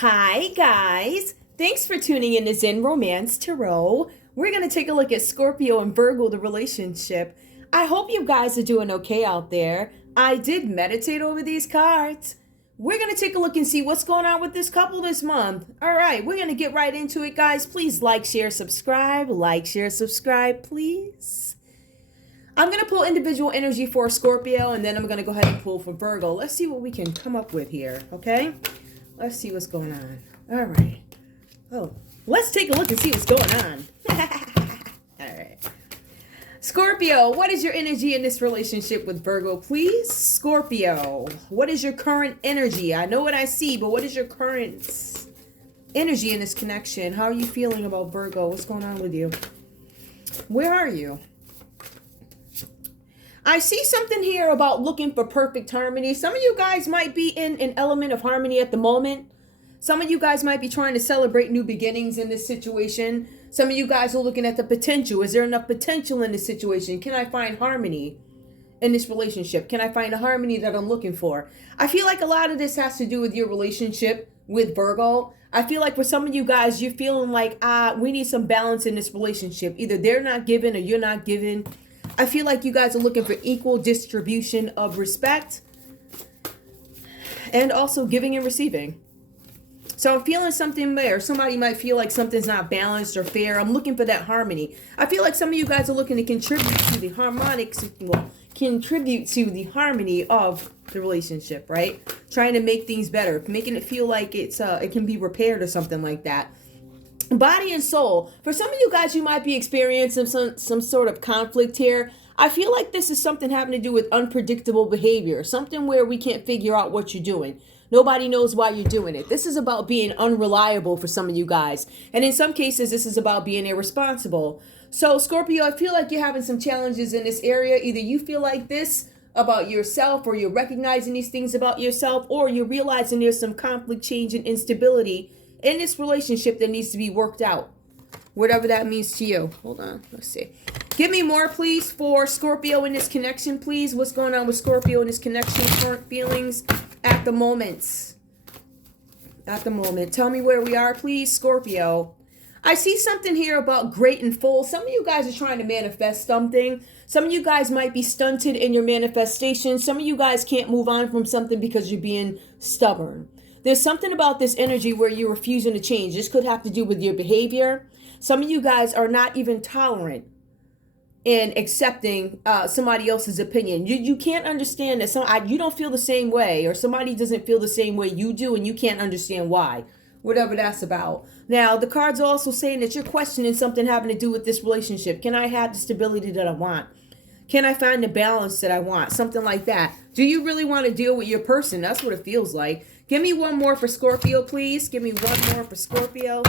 Hi, guys. Thanks for tuning in to Zen Romance Tarot. We're going to take a look at Scorpio and Virgo, the relationship. I hope you guys are doing okay out there. I did meditate over these cards. We're going to take a look and see what's going on with this couple this month. All right, we're going to get right into it, guys. Please like, share, subscribe. Like, share, subscribe, please. I'm going to pull individual energy for Scorpio, and then I'm going to go ahead and pull for Virgo. Let's see what we can come up with here, okay? Let's see what's going on. All right. Oh, let's take a look and see what's going on. All right. Scorpio, what is your energy in this relationship with Virgo, please? Scorpio, what is your current energy? I know what I see, but what is your current energy in this connection? How are you feeling about Virgo? What's going on with you? Where are you? I see something here about looking for perfect harmony. Some of you guys might be in an element of harmony at the moment. Some of you guys might be trying to celebrate new beginnings in this situation. Some of you guys are looking at the potential. Is there enough potential in this situation? Can I find harmony in this relationship? Can I find the harmony that I'm looking for? I feel like a lot of this has to do with your relationship with Virgo. I feel like for some of you guys, you're feeling like, we need some balance in this relationship. Either they're not giving or you're not giving. I feel like you guys are looking for equal distribution of respect and also giving and receiving. So I'm feeling something there. Somebody might feel like something's not balanced or fair. I'm looking for that harmony. I feel like some of you guys are looking to contribute to the harmonics, contribute to the harmony of the relationship, right? Trying to make things better, making it feel like it can be repaired or something like that. Body and soul. For some of you guys, you might be experiencing some sort of conflict here. I feel like this is something having to do with unpredictable behavior, something where we can't figure out what you're doing. Nobody knows why you're doing it. This is about being unreliable for some of you guys. And in some cases, this is about being irresponsible. So Scorpio, I feel like you're having some challenges in this area. Either you feel like this about yourself, or you're recognizing these things about yourself, or you're realizing there's some conflict, change, and instability in this relationship that needs to be worked out. Whatever that means to you. Hold on. Let's see. Give me more, please, for Scorpio in this connection, please. What's going on with Scorpio in this connection? Current feelings at the moment. At the moment. Tell me where we are, please, Scorpio. I see something here about great and full. Some of you guys are trying to manifest something. Some of you guys might be stunted in your manifestation. Some of you guys can't move on from something because you're being stubborn. There's something about this energy where you're refusing to change. This could have to do with your behavior. Some of you guys are not even tolerant in accepting somebody else's opinion. You can't understand that you don't feel the same way, or somebody doesn't feel the same way you do, and you can't understand why. Whatever that's about. Now, the cards are also saying that you're questioning something having to do with this relationship. Can I have the stability that I want? Can I find the balance that I want? Something like that. Do you really want to deal with your person? That's what it feels like. Give me one more for Scorpio, please. Give me one more for Scorpio.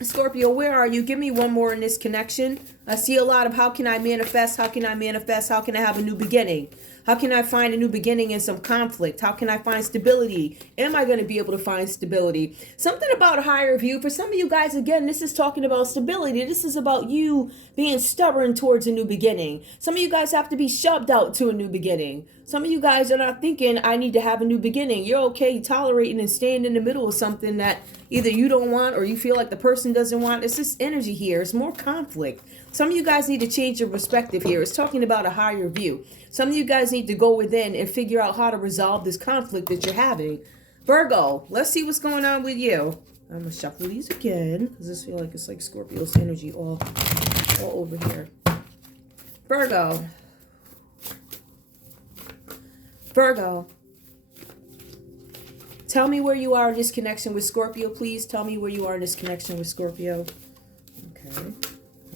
Scorpio, where are you? Give me one more in this connection. I see a lot of how can I manifest? How can I manifest? How can I have a new beginning? How can I find a new beginning in some conflict? How can I find stability? Am I going to be able to find stability? Something about a higher view. For some of you guys, again, this is talking about stability. This is about you being stubborn towards a new beginning. Some of you guys have to be shoved out to a new beginning. Some of you guys are not thinking, I need to have a new beginning. You're okay tolerating and staying in the middle of something that either you don't want or you feel like the person doesn't want. It's this energy here. It's more conflict. Some of you guys need to change your perspective here. It's talking about a higher view. Some of you guys need to go within and figure out how to resolve this conflict that you're having. Virgo, let's see what's going on with you. I'm going to shuffle these again because this feels like it's like Scorpio's energy all over here. Virgo. Virgo. Tell me where you are in this connection with Scorpio, please. Tell me where you are in this connection with Scorpio. Okay.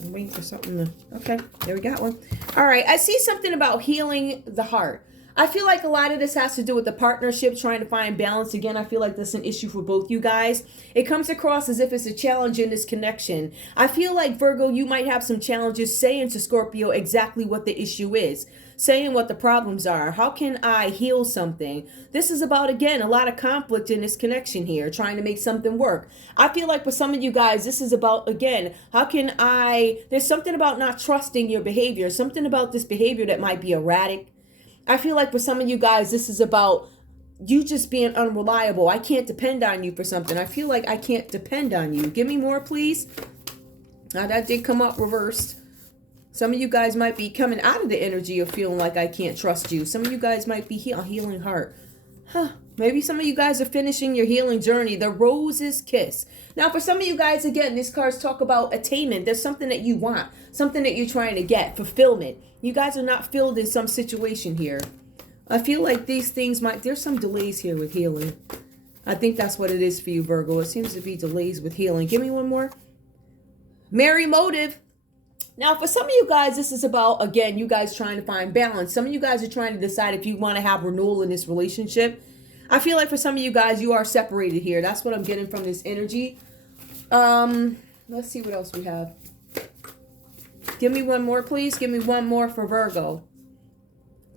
I'm waiting for something to... Okay, there we got one. All right, I see something about healing the heart. I feel like a lot of this has to do with the partnership, trying to find balance. Again, I feel like that's an issue for both you guys. It comes across as if it's a challenge in this connection. I feel like, Virgo, you might have some challenges saying to Scorpio exactly what the issue is. Saying what the problems are. How can I heal something? This is about, again, a lot of conflict in this connection here, trying to make something work. I feel like for some of you guys, this is about, again, there's something about not trusting your behavior, something about this behavior that might be erratic. I feel like for some of you guys, this is about you just being unreliable. I can't depend on you for something. I feel like I can't depend on you. Give me more, please. Now, that did come up reversed. Some of you guys might be coming out of the energy of feeling like I can't trust you. Some of you guys might be a healing heart. Maybe some of you guys are finishing your healing journey. The rose's kiss. Now, for some of you guys, again, these cards talk about attainment. There's something that you want, something that you're trying to get, fulfillment. You guys are not filled in some situation here. I feel like these things there's some delays here with healing. I think that's what it is for you, Virgo. It seems to be delays with healing. Give me one more. Merry motive. Now, for some of you guys, this is about, again, you guys trying to find balance. Some of you guys are trying to decide if you want to have renewal in this relationship. I feel like for some of you guys, you are separated here. That's what I'm getting from this energy. Let's see what else we have. Give me one more, please. Give me one more for Virgo.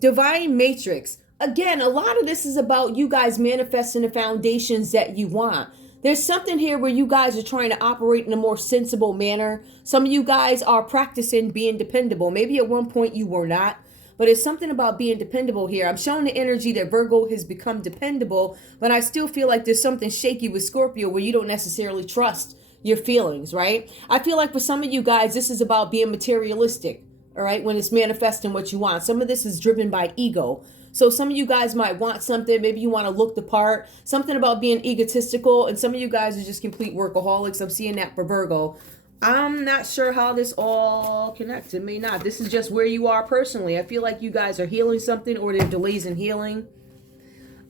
Divine Matrix. Again, a lot of this is about you guys manifesting the foundations that you want. There's something here where you guys are trying to operate in a more sensible manner. Some of you guys are practicing being dependable. Maybe at one point you were not, but it's something about being dependable here. I'm showing the energy that Virgo has become dependable, but I still feel like there's something shaky with Scorpio where you don't necessarily trust your feelings, right? I feel like for some of you guys, this is about being materialistic, all right, when it's manifesting what you want. Some of this is driven by ego. So some of you guys might want something. Maybe you want to look the part. Something about being egotistical. And some of you guys are just complete workaholics. I'm seeing that for Virgo. I'm not sure how this all connects. It may not. This is just where you are personally. I feel like you guys are healing something or there are delays in healing.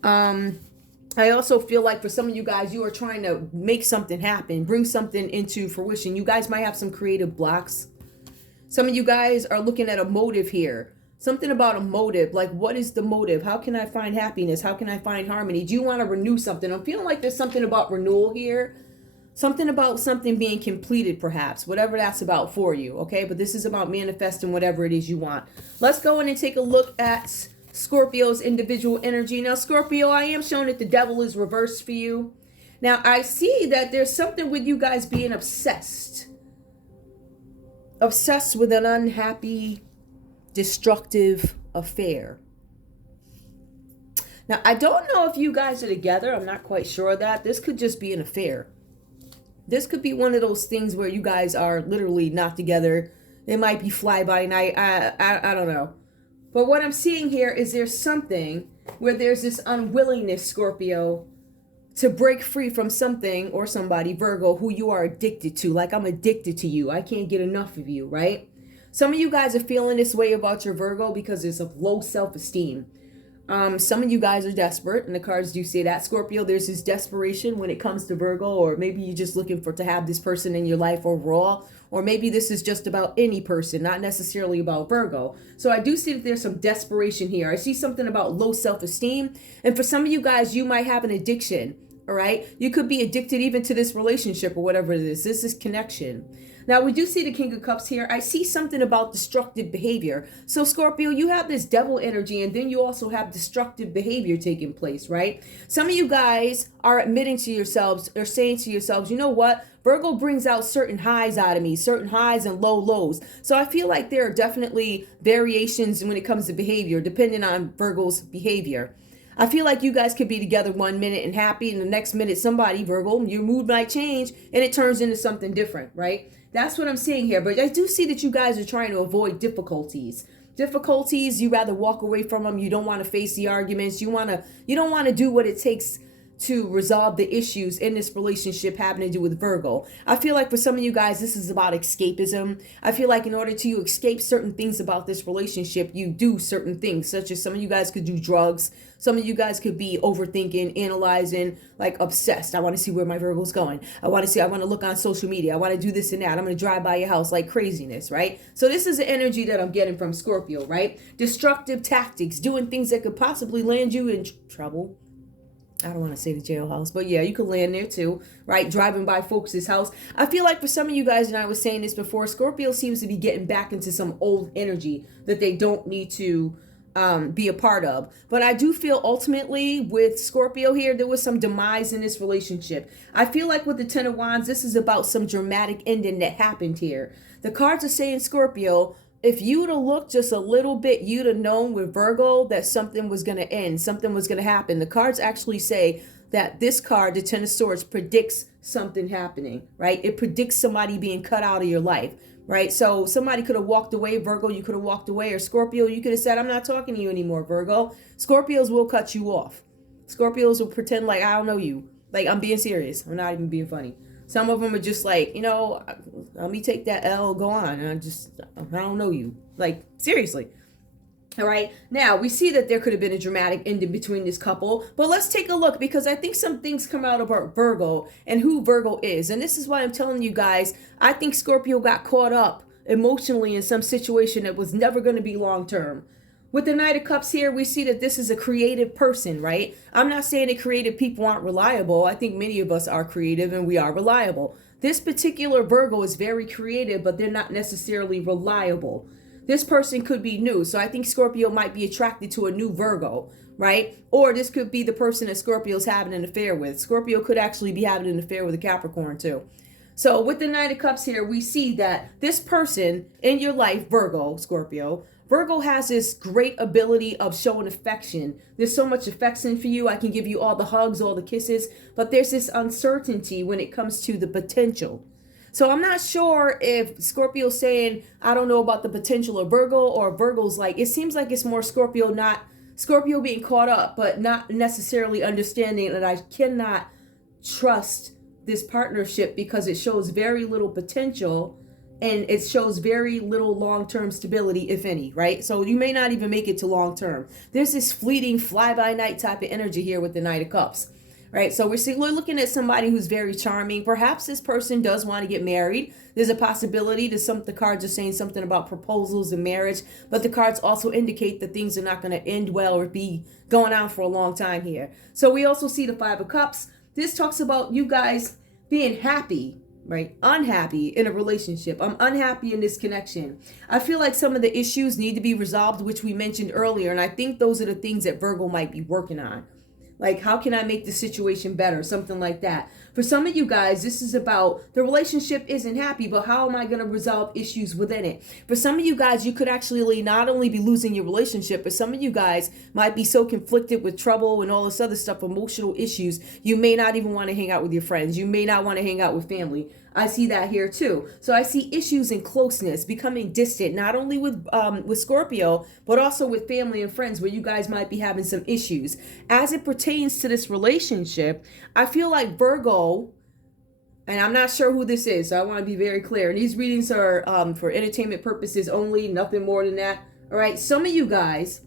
I also feel like for some of you guys, you are trying to make something happen. Bring something into fruition. You guys might have some creative blocks. Some of you guys are looking at a motive here. Something about a motive, like what is the motive? How can I find happiness? How can I find harmony? Do you want to renew something? I'm feeling like there's something about renewal here. Something about something being completed, perhaps. Whatever that's about for you, okay? But this is about manifesting whatever it is you want. Let's go in and take a look at Scorpio's individual energy. Now, Scorpio, I am showing that the devil is reversed for you. Now, I see that there's something with you guys being obsessed. Obsessed with an unhappy, destructive affair. Now, I don't know if you guys are together. I'm not quite sure of that. This could just be an affair. This could be one of those things where you guys are literally not together. It might be fly by night. I don't know. But what I'm seeing here is there's something where there's this unwillingness, Scorpio, to break free from something or somebody, Virgo, who you are addicted to. Like, I'm addicted to you. I can't get enough of you, right? Some of you guys are feeling this way about your Virgo because it's of low self-esteem. Some of you guys are desperate, and the cards do say that. Scorpio, there's this desperation when it comes to Virgo, or maybe you're just looking to have this person in your life overall, or maybe this is just about any person, not necessarily about Virgo. So I do see that there's some desperation here. I see something about low self-esteem, and for some of you guys, you might have an addiction, all right? You could be addicted even to this relationship or whatever it is. This is connection. Now, we do see the King of Cups here. I see something about destructive behavior. So, Scorpio, you have this devil energy, and then you also have destructive behavior taking place, right? Some of you guys are admitting to yourselves or saying to yourselves, you know what? Virgo brings out certain highs out of me, certain highs and low lows. So I feel like there are definitely variations when it comes to behavior, depending on Virgo's behavior. I feel like you guys could be together one minute and happy, and the next minute somebody, Virgo, your mood might change, and it turns into something different, right? That's what I'm seeing here. But I do see that you guys are trying to avoid difficulties. Difficulties, you rather walk away from them. You don't want to face the arguments. You don't want to do what it takes to resolve the issues in this relationship having to do with Virgo. I feel like for some of you guys, this is about escapism. I feel like in order to escape certain things about this relationship, you do certain things, such as some of you guys could do drugs. Some of you guys could be overthinking, analyzing, like obsessed. I want to see where my Virgo's going. I want to look on social media. I want to do this and that. I'm going to drive by your house like craziness, right? So this is the energy that I'm getting from Scorpio, right? Destructive tactics, doing things that could possibly land you in trouble. I don't want to say the jailhouse, but yeah, you could land there too, right? Driving by folks' house. I feel like for some of you guys, and I was saying this before, Scorpio seems to be getting back into some old energy that they don't need to be a part of. But I do feel ultimately with Scorpio here, there was some demise in this relationship. I feel like with the Ten of Wands, this is about some dramatic ending that happened here. The cards are saying, Scorpio, if you'd have looked just a little bit, you'd have known with Virgo that something was going to end, something was going to happen. The cards actually say that this card, the Ten of Swords, predicts something happening, right? It predicts somebody being cut out of your life, right? So somebody could have walked away, Virgo, you could have walked away, or Scorpio, you could have said, I'm not talking to you anymore, Virgo. Scorpios will cut you off. Scorpios will pretend like, I don't know you. Like, I'm being serious. I'm not even being funny. Some of them are just like, let me take that L, go on. And I don't know you. Like, seriously. All right. Now, we see that there could have been a dramatic ending between this couple. But let's take a look, because I think some things come out about Virgo and who Virgo is. And this is why I'm telling you guys, I think Scorpio got caught up emotionally in some situation that was never going to be long term. With the Knight of Cups here, we see that this is a creative person, right? I'm not saying that creative people aren't reliable. I think many of us are creative and we are reliable. This particular Virgo is very creative, but they're not necessarily reliable. This person could be new. So I think Scorpio might be attracted to a new Virgo, right? Or this could be the person that Scorpio's having an affair with. Scorpio could actually be having an affair with a Capricorn too. So with the Knight of Cups here, we see that this person in your life, Virgo, Scorpio, Virgo has this great ability of showing affection. There's so much affection for you. I can give you all the hugs, all the kisses, but there's this uncertainty when it comes to the potential. So I'm not sure if Scorpio's saying, I don't know about the potential of Virgo, or Virgo's like, it seems like it's more Scorpio being caught up, but not necessarily understanding that I cannot trust this partnership because it shows very little potential. And it shows very little long-term stability, if any, right? So you may not even make it to long-term. There's this fleeting fly-by-night type of energy here with the Knight of Cups, right? So we're looking at somebody who's very charming. Perhaps this person does want to get married. There's a possibility that the cards are saying something about proposals and marriage, but the cards also indicate that things are not going to end well or be going on for a long time here. So we also see the Five of Cups. This talks about you guys being happy, right? Unhappy in a relationship. I'm unhappy in this connection. I feel like some of the issues need to be resolved, which we mentioned earlier. And I think those are the things that Virgo might be working on. Like, how can I make the situation better? Something like that. For some of you guys, this is about the relationship isn't happy, but how am I going to resolve issues within it? For some of you guys, you could actually not only be losing your relationship, but some of you guys might be so conflicted with trouble and all this other stuff, emotional issues, you may not even want to hang out with your friends. You may not want to hang out with family. I see that here too. So I see issues in closeness, becoming distant, not only with Scorpio, but also with family and friends, where you guys might be having some issues. As it pertains to this relationship, I feel like Virgo, and I'm not sure who this is, so I want to be very clear. And these readings are for entertainment purposes only, nothing more than that. All right. Some of you guys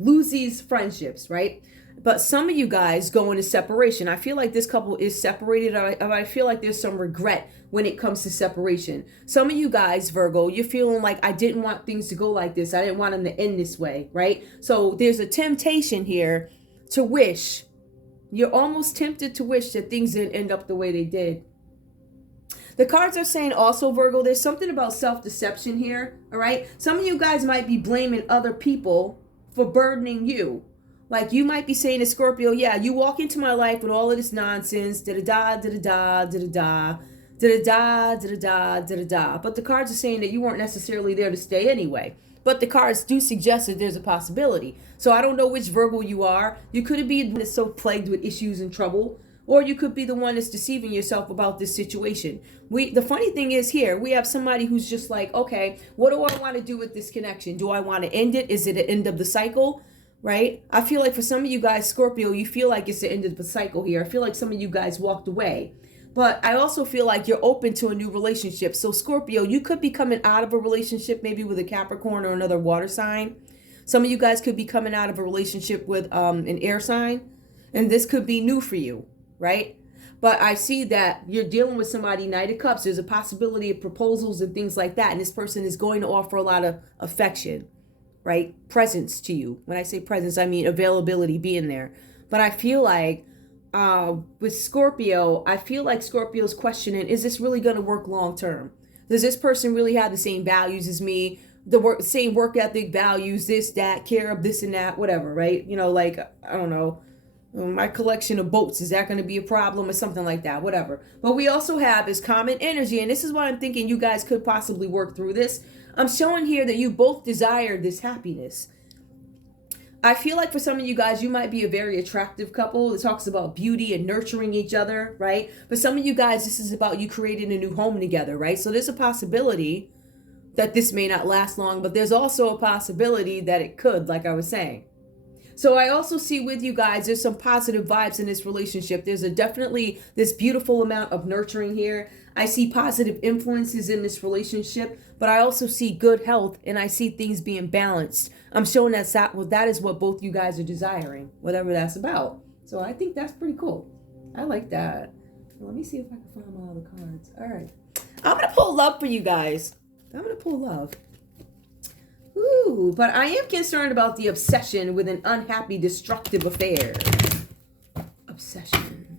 lose these friendships, right? But some of you guys go into separation. I feel like this couple is separated. I feel like there's some regret when it comes to separation. Some of you guys, Virgo, you're feeling like, I didn't want things to go like this. I didn't want them to end this way, right? So there's a temptation here to wish. You're almost tempted to wish that things didn't end up the way they did. The cards are saying also, Virgo, there's something about self-deception here, all right? Some of you guys might be blaming other people for burdening you. Like, you might be saying to Scorpio, yeah, you walk into my life with all of this nonsense, da-da-da, da-da-da, da-da-da, da-da-da, da-da-da, da-da-da. But the cards are saying that you weren't necessarily there to stay anyway. But the cards do suggest that there's a possibility. So I don't know which Virgo you are. You could be the one that's so plagued with issues and trouble, or you could be the one that's deceiving yourself about this situation. The funny thing is here, we have somebody who's just like, okay, what do I want to do with this connection? Do I want to end it? Is it an end of the cycle? Right? I feel like for some of you guys, Scorpio, you feel like it's the end of the cycle here. I feel like some of you guys walked away. But I also feel like you're open to a new relationship. So Scorpio, you could be coming out of a relationship maybe with a Capricorn or another water sign. Some of you guys could be coming out of a relationship with an air sign. And this could be new for you, right? But I see that you're dealing with somebody, Knight of Cups. There's a possibility of proposals and things like that. And this person is going to offer a lot of affection, right? Presence to you. When I say presence, I mean availability, being there. But I feel like with Scorpio, I feel like Scorpio's questioning, is this really going to work long term? Does this person really have the same values as me? Same work ethic, values, this, that, care of this and that, whatever, right? You know, like, I don't know, my collection of boats, is that going to be a problem or something like that? Whatever. What we also have is common energy. And this is why I'm thinking you guys could possibly work through this. I'm showing here that you both desire this happiness. I feel like for some of you guys, you might be a very attractive couple. It talks about beauty and nurturing each other, right? For some of you guys, this is about you creating a new home together, right? So there's a possibility that this may not last long, but there's also a possibility that it could, like I was saying. So I also see with you guys, there's some positive vibes in this relationship. There's definitely this beautiful amount of nurturing here. I see positive influences in this relationship, but I also see good health and I see things being balanced. I'm showing that is what both you guys are desiring, whatever that's about. So I think that's pretty cool. I like that. Let me see if I can find all the cards. All right. I'm going to pull love for you guys. I'm going to pull love. Ooh, but I am concerned about the obsession with an unhappy, destructive affair. Obsession.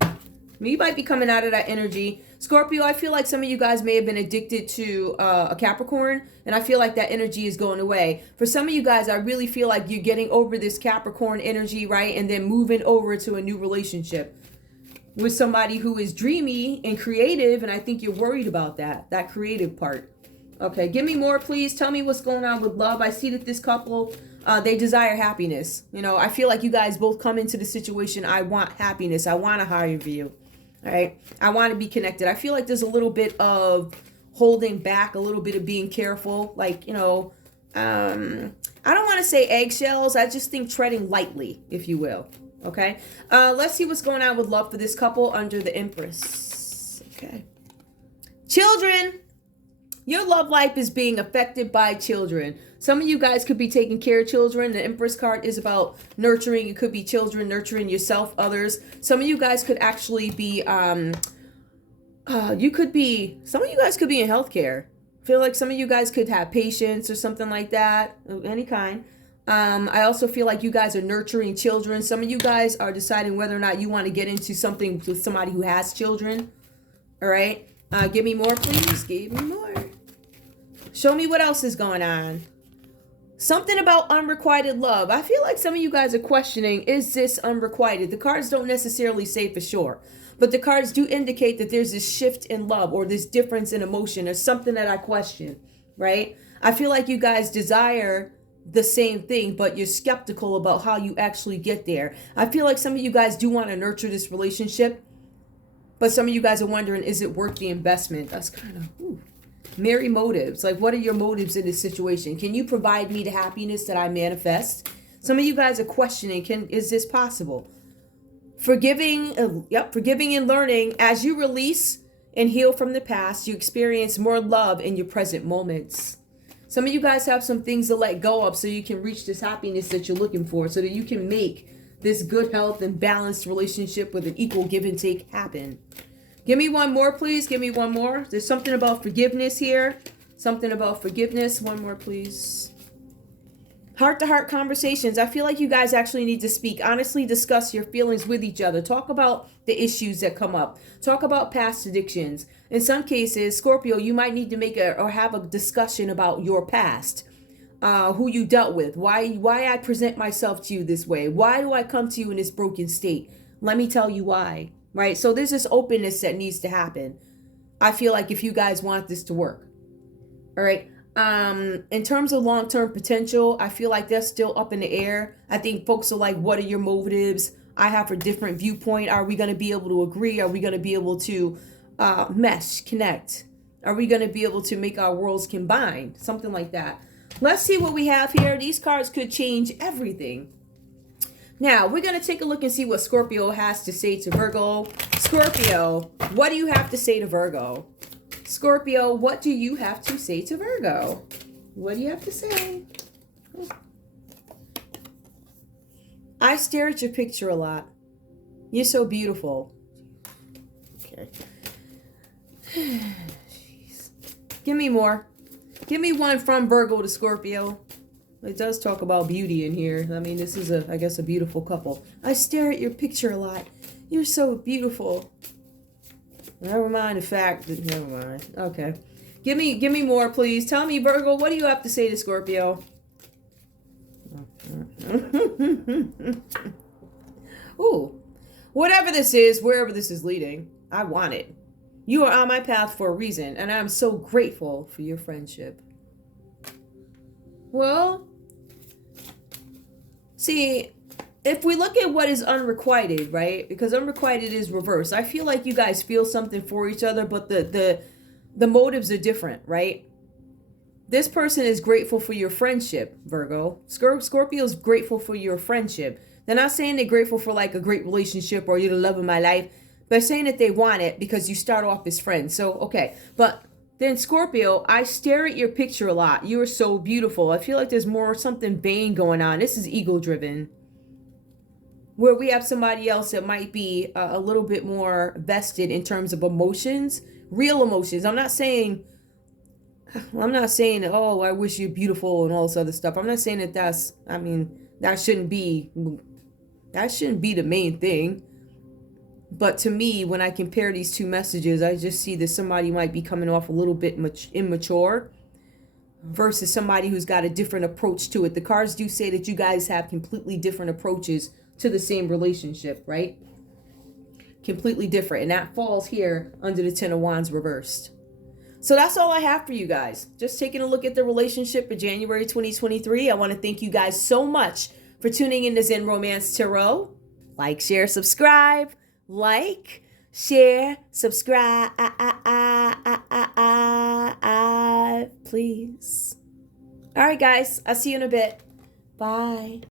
You might be coming out of that energy. Scorpio, I feel like some of you guys may have been addicted to a Capricorn, and I feel like that energy is going away. For some of you guys, I really feel like you're getting over this Capricorn energy, right? And then moving over to a new relationship with somebody who is dreamy and creative, and I think you're worried about that creative part. Okay, give me more, please. Tell me what's going on with love. I see that this couple, they desire happiness. You know, I feel like you guys both come into the situation, I want happiness. I want a higher view. All right, I want to be connected. I feel like there's a little bit of holding back, a little bit of being careful. Like, you know, I don't want to say eggshells. I just think treading lightly, if you will. Okay, let's see what's going on with love for this couple under the Empress. Okay, children. Your love life is being affected by children. Some of you guys could be taking care of children. The Empress card is about nurturing. It could be children, nurturing yourself, others. Some of you guys could actually be, some of you guys could be in healthcare. I feel like some of you guys could have patients or something like that, of any kind. I also feel like you guys are nurturing children. Some of you guys are deciding whether or not you want to get into something with somebody who has children. All right. Give me more, please. Give me more. Show me what else is going on. Something about unrequited love. I feel like some of you guys are questioning, is this unrequited? The cards don't necessarily say for sure, but the cards do indicate that there's this shift in love or this difference in emotion or something that I question, right? I feel like you guys desire the same thing, but you're skeptical about how you actually get there. I feel like some of you guys do want to nurture this relationship, but some of you guys are wondering, is it worth the investment? That's kind of, merry motives. Like, what are your motives in this situation? Can you provide me the happiness that I manifest? Some of you guys are questioning, is this possible? Forgiving and learning. As you release and heal from the past, you experience more love in your present moments. Some of you guys have some things to let go of so you can reach this happiness that you're looking for, so that you can make this good health and balanced relationship with an equal give and take happen. Give me one more, please. Give me one more. There's something about forgiveness here. Something about forgiveness. One more, please. Heart-to-heart conversations. I feel like you guys actually need to speak. Honestly, discuss your feelings with each other. Talk about the issues that come up. Talk about past addictions. In some cases, Scorpio, you might need to have a discussion about your past. Who you dealt with. Why I present myself to you this way. Why do I come to you in this broken state? Let me tell you why. Right? So there's this openness that needs to happen. I feel like if you guys want this to work. All right. In terms of long-term potential, I feel like that's still up in the air. I think folks are like, what are your motives? I have a different viewpoint. Are we going to be able to agree? Are we going to be able to mesh, connect? Are we going to be able to make our worlds combine? Something like that. Let's see what we have here. These cards could change everything. Now, we're going to take a look and see what Scorpio has to say to Virgo. Scorpio, what do you have to say to Virgo? Scorpio, what do you have to say to Virgo? What do you have to say? I stare at your picture a lot. You're so beautiful. Okay. Jeez. Give me more. Give me one from Virgo to Scorpio. It does talk about beauty in here. I mean, this is I guess a beautiful couple. I stare at your picture a lot. You're so beautiful. Never mind the fact that, never mind. Okay. Give me more, please. Tell me, Virgo, what do you have to say to Scorpio? Ooh. Whatever this is, wherever this is leading, I want it. You are on my path for a reason, and I'm so grateful for your friendship. Well, see, if we look at what is unrequited, right? Because unrequited is reverse. I feel like you guys feel something for each other, but the motives are different, right? This person is grateful for your friendship, Virgo. Scorpio is grateful for your friendship. They're not saying they're grateful for like a great relationship or you're the love of my life. They're saying that they want it because you start off as friends. So, okay. But then Scorpio, I stare at your picture a lot. You are so beautiful. I feel like there's more something vain going on. This is ego driven. Where we have somebody else that might be a little bit more vested in terms of emotions, real emotions. I'm not saying, oh, I wish you're beautiful and all this other stuff. I'm not saying that that shouldn't be the main thing. But to me, when I compare these two messages, I just see that somebody might be coming off a little bit immature versus somebody who's got a different approach to it. The cards do say that you guys have completely different approaches to the same relationship, right? Completely different. And that falls here under the Ten of Wands reversed. So that's all I have for you guys. Just taking a look at the relationship for January 2023. I want to thank you guys so much for tuning in to Zen Romance Tarot. Like, share, subscribe. Like, share, subscribe, please. All right, guys. I'll see you in a bit. Bye.